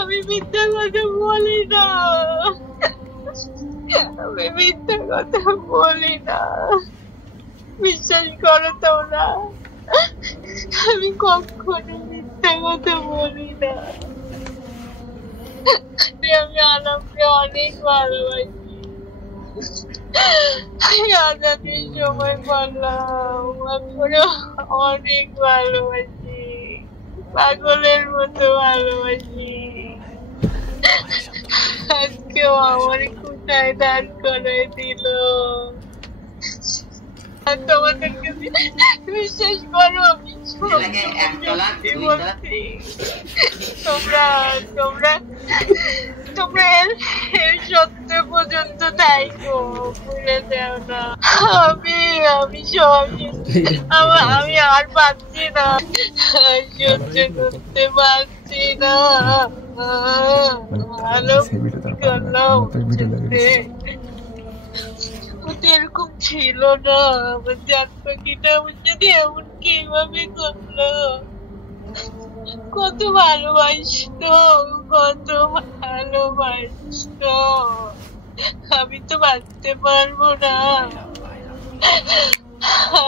আমি মিথ্যা কথা বলি না, আমি মিথ্যা কথা বলি না, বিশ্বাস করো তোমরা, আমি কখনো মিথ্যা কথা বলি না। আমি আলমকে অনেক ভালোবাসি, আজাদের সময় বললাম আমি ওরে অনেক ভালোবাসি, পাগলের মতো ভালোবাসি। আজকেও আমার কোথায় দাঁড় করে দিল। তোমাদেরকে বিশ্বাস করো, আমি সত্যি বলছি, তোমরা তোমরা তোমরা এর সত্য পর্যন্ত থাইকো, ভুলে যাও না। আমি সব আমি আর পাচ্ছি না, সহ্য করতে পারছি না। ভালো করলাম, এরকম ছিল না। আমার জান পাখিটা আমার সাথে এমন কিভাবে করলো? কত ভালোবাসতো, কত ভালোবাসতো। আমি তো বাঁচতে পারবো না,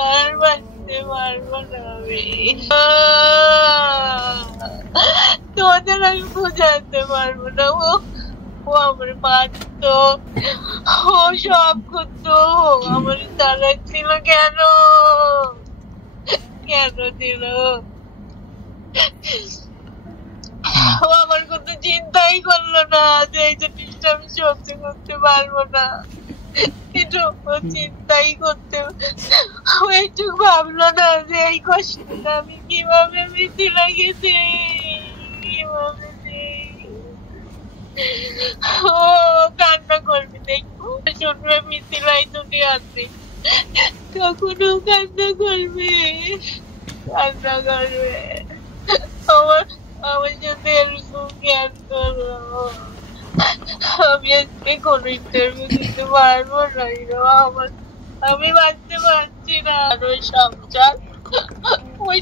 আর বাঁচতে পারবো না আমি। তোমাদের আমি বোঝাতে পারবো না। ও আমার মারতো, ও সব করতো, আমার তালাক ছিল কেন, কেন দিল? ও আমার কথা চিন্তাই করলো না যে এই জিনিসটা আমি সহ্য করতে পারবো না। কিন্তু ও চিন্তাই করতে, ও একটু ভাবলো না যে এই কষ্টটা আমি কিভাবে মিথি লাগেছে, কিভাবে ও কান্না করবে, দেখবো শুনবে মিথিলাই দুনিয়াতে, কখনো কান্না করবে, কান্না করবে। আমার আমার সাথে এরকম জ্ঞান করলো, আমি আজকে কোনো ইন্টারভিউ দিতে পারবো না। আমি বাঁচতে পারছি না। আর ওই সংসার, ওই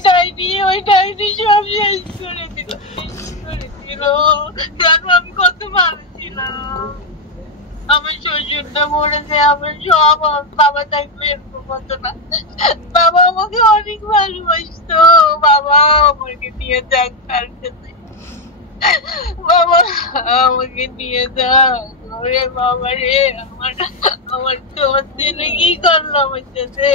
ডাইনি সব শেষ করে দিল, জানো আমি কত ভালো ছিলাম। আমার শ্বশুরটা মরেছে, আমার সব, বাবা থাকলে এরকম হতো না। বাবা আমাকে অনেক ভালোবাসতো, বাবা আমাকে নিয়ে যাক তার কাছে, বাবা আমাকে নিয়ে যাক। ওরে বাবা রে, আমার আমার তোমার ছেলে কি করলো আমার সাথে?